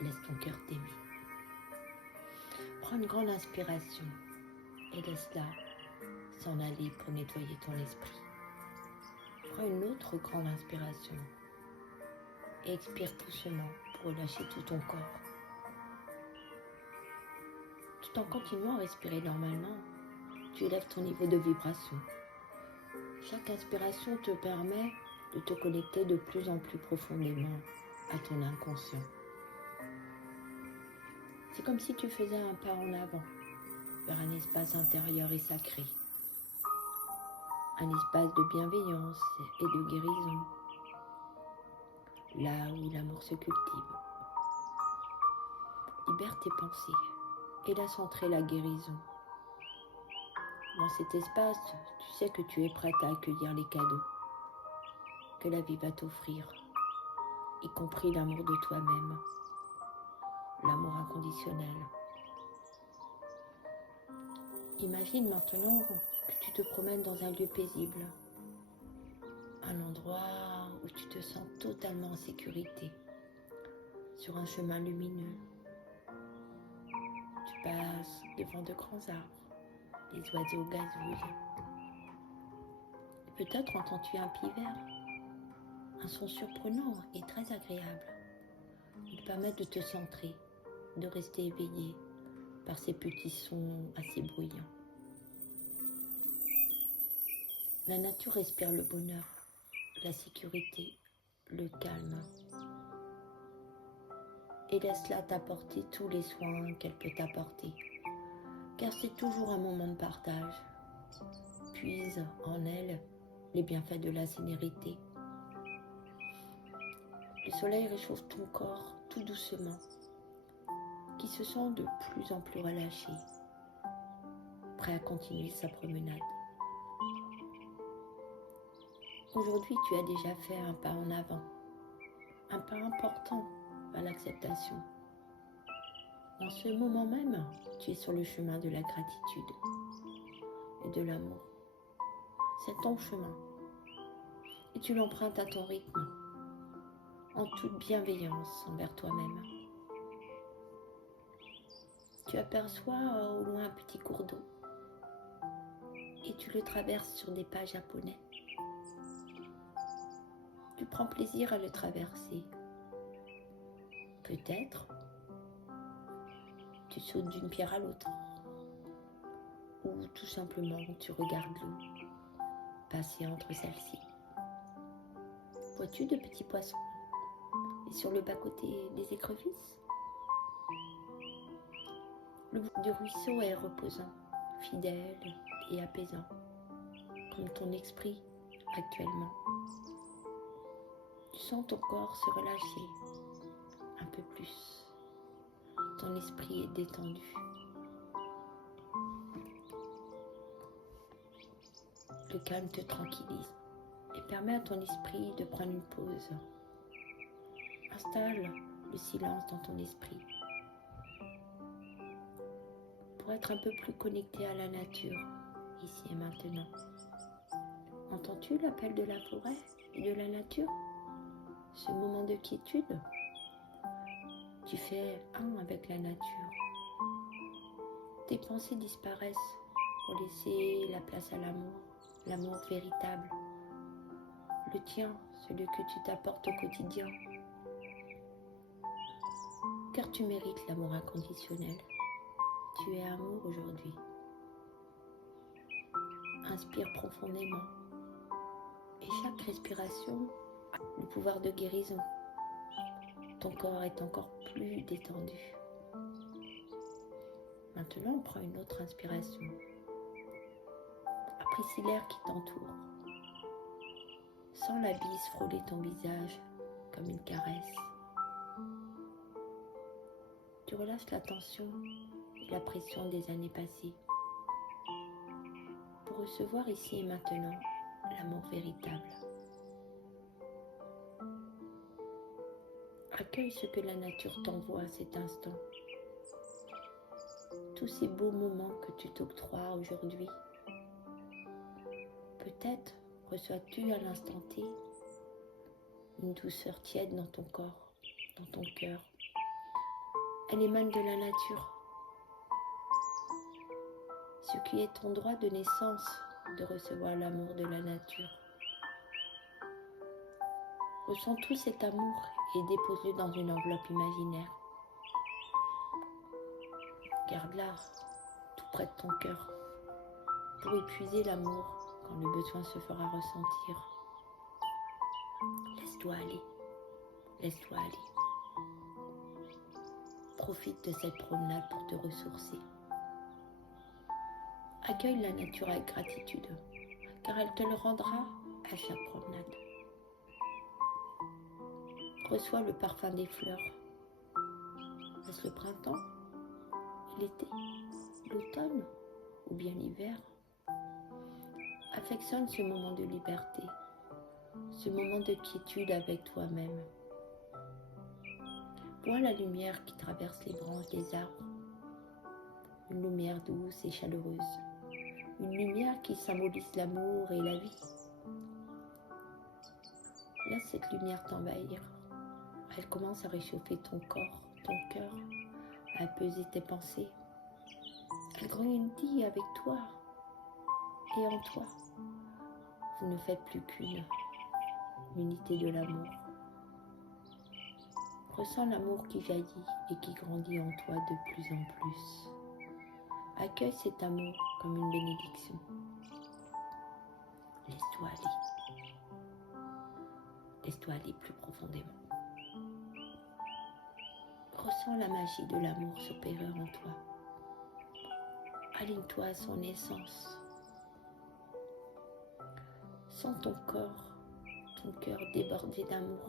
laisse ton cœur t'aimer. Prends une grande inspiration et laisse-la s'en aller pour nettoyer ton esprit. Prends une autre grande inspiration et expire doucement pour relâcher tout ton corps. Tout en continuant à respirer normalement, tu élèves ton niveau de vibration. Chaque inspiration te permet de te connecter de plus en plus profondément à ton inconscient. C'est comme si tu faisais un pas en avant vers un espace intérieur et sacré. Un espace de bienveillance et de guérison, là où l'amour se cultive. Libère tes pensées et laisse entrer la guérison. Dans cet espace, tu sais que tu es prête à accueillir les cadeaux que la vie va t'offrir, y compris l'amour de toi-même, l'amour inconditionnel. Imagine maintenant que tu te promènes dans un lieu paisible, un endroit où tu te sens totalement en sécurité, sur un chemin lumineux. Tu passes devant de grands arbres, les oiseaux gazouillent. Et peut-être entends-tu un pivert, un son surprenant et très agréable. Il permet de te centrer, de rester éveillé par ces petits sons assez bruyants. La nature respire le bonheur, la sécurité, le calme. Et laisse-la t'apporter tous les soins qu'elle peut t'apporter. Car c'est toujours un moment de partage. Puise en elle les bienfaits de la sérénité. Le soleil réchauffe ton corps tout doucement, qui se sent de plus en plus relâché, prêt à continuer sa promenade. Aujourd'hui, tu as déjà fait un pas en avant, un pas important vers l'acceptation. En ce moment même, tu es sur le chemin de la gratitude et de l'amour. C'est ton chemin et tu l'empruntes à ton rythme, en toute bienveillance envers toi-même. Tu aperçois au loin un petit cours d'eau et tu le traverses sur des pas japonais. Tu prends plaisir à le traverser. Peut-être tu sautes d'une pierre à l'autre ou tout simplement tu regardes l'eau passer entre celles-ci. Vois-tu de petits poissons et sur le bas-côté des écrevisses? Le bord du ruisseau est reposant, fidèle et apaisant, comme ton esprit actuellement. Tu sens ton corps se relâcher un peu plus. Ton esprit est détendu. Le calme te tranquillise et permet à ton esprit de prendre une pause. Installe le silence dans ton esprit pour être un peu plus connecté à la nature, ici et maintenant. Entends-tu l'appel de la forêt et de la nature? Ce moment de quiétude, tu fais un avec la nature. Tes pensées disparaissent pour laisser la place à l'amour véritable, le tien, celui que tu t'apportes au quotidien. Car tu mérites l'amour inconditionnel. Tu es amour aujourd'hui. Inspire profondément et chaque respiration a le pouvoir de guérison. Ton corps est encore plus détendu. Maintenant, prends une autre inspiration. Apprécie l'air qui t'entoure. Sens la bise frôler ton visage comme une caresse. Tu relâches la tension et la pression des années passées pour recevoir ici et maintenant l'amour véritable. Accueille ce que la nature t'envoie à cet instant. Tous ces beaux moments que tu t'octroies aujourd'hui. Peut-être reçois-tu à l'instant T une douceur tiède dans ton corps, dans ton cœur, Elle émane de la nature. Ce qui est ton droit de naissance de recevoir l'amour de la nature. Ressens tout cet amour et dépose-le dans une enveloppe imaginaire. Garde-la tout près de ton cœur pour épuiser l'amour quand le besoin se fera ressentir. Laisse-toi aller, laisse-toi aller. Profite de cette promenade pour te ressourcer. Accueille la nature avec gratitude, car elle te le rendra à chaque promenade. Reçois le parfum des fleurs. Est-ce le printemps, l'été, l'automne ou bien l'hiver? Affectionne ce moment de liberté, ce moment de quiétude avec toi-même. Vois la lumière qui traverse les branches des arbres, une lumière douce et chaleureuse, une lumière qui symbolise l'amour et la vie. Laisse cette lumière t'envahir. Elle commence à réchauffer ton corps, ton cœur, à apaiser tes pensées. Elle grandit avec toi et en toi. Vous ne faites plus qu'une, l'unité de l'amour. Ressens l'amour qui jaillit et qui grandit en toi de plus en plus. Accueille cet amour comme une bénédiction. Laisse-toi aller. Laisse-toi aller plus profondément. Ressens la magie de l'amour supérieur en toi. Aligne-toi à son essence. Sens ton cœur débordé d'amour.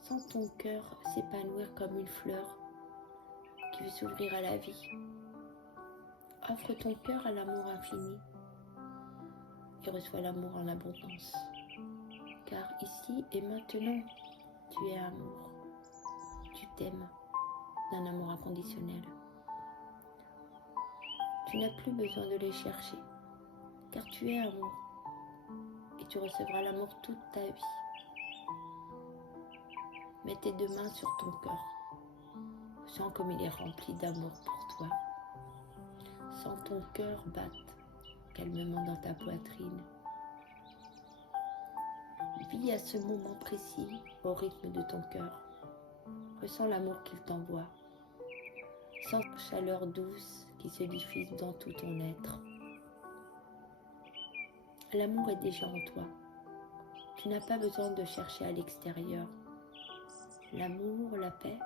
Sens ton cœur s'épanouir comme une fleur qui veut s'ouvrir à la vie. Offre ton cœur à l'amour infini et reçois l'amour en abondance. Car ici et maintenant, tu es amour. Tu t'aimes d'un amour inconditionnel. Tu n'as plus besoin de les chercher, car tu es amour et tu recevras l'amour toute ta vie. Mets tes deux mains sur ton cœur. Sens comme il est rempli d'amour pour toi. Sens ton cœur battre calmement dans ta poitrine. Vis à ce moment précis au rythme de ton cœur. Ressens l'amour qu'il t'envoie. Sens la chaleur douce qui se diffuse dans tout ton être. L'amour est déjà en toi. Tu n'as pas besoin de chercher à l'extérieur. L'amour, la paix,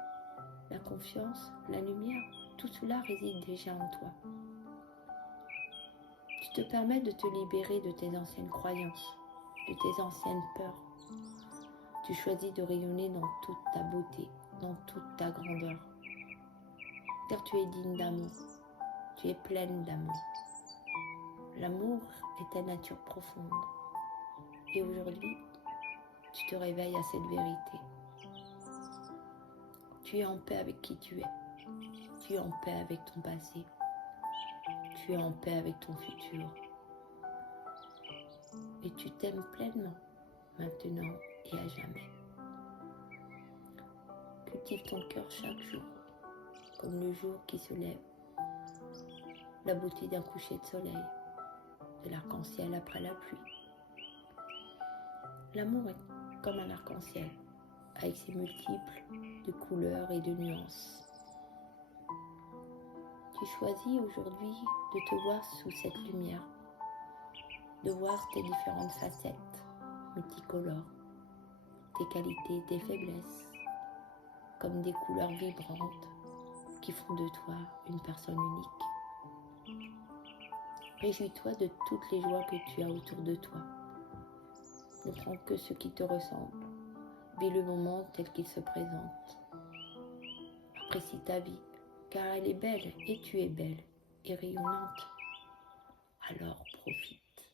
la confiance, la lumière, tout cela réside déjà en toi. Tu te permets de te libérer de tes anciennes croyances, de tes anciennes peurs. Tu choisis de rayonner dans toute ta beauté, dans toute ta grandeur. Car tu es digne d'amour, tu es pleine d'amour. L'amour est ta nature profonde. Et aujourd'hui, tu te réveilles à cette vérité. Tu es en paix avec qui tu es. Tu es en paix avec ton passé. Tu es en paix avec ton futur. Et tu t'aimes pleinement, maintenant et à jamais. Cultive ton cœur chaque jour, comme le jour qui se lève, la beauté d'un coucher de soleil, de l'arc-en-ciel après la pluie. L'amour est comme un arc-en-ciel, avec ses multiples de couleurs et de nuances. Tu choisis aujourd'hui de te voir sous cette lumière, de voir tes différentes facettes multicolores, tes qualités, tes faiblesses, comme des couleurs vibrantes qui font de toi une personne unique. Réjouis-toi de toutes les joies que tu as autour de toi. Ne prends que ce qui te ressemble. Vis le moment tel qu'il se présente. Apprécie ta vie, car elle est belle et tu es belle et rayonnante. Alors profite.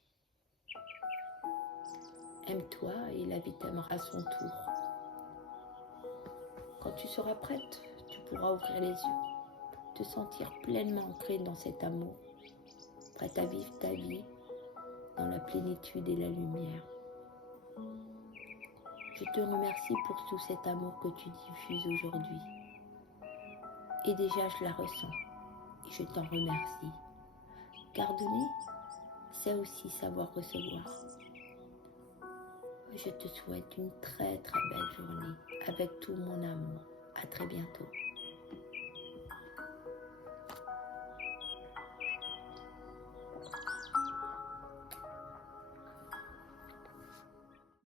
Aime-toi et la vie t'aimera à son tour. Quand tu seras prête, tu pourras ouvrir les yeux, te sentir pleinement ancrée dans cet amour, prête à vivre ta vie dans la plénitude et la lumière. Je te remercie pour tout cet amour que tu diffuses aujourd'hui. Et déjà, je la ressens. Et je t'en remercie. Car donner, c'est aussi savoir recevoir. Je te souhaite une très très belle journée avec tout mon amour. À très bientôt.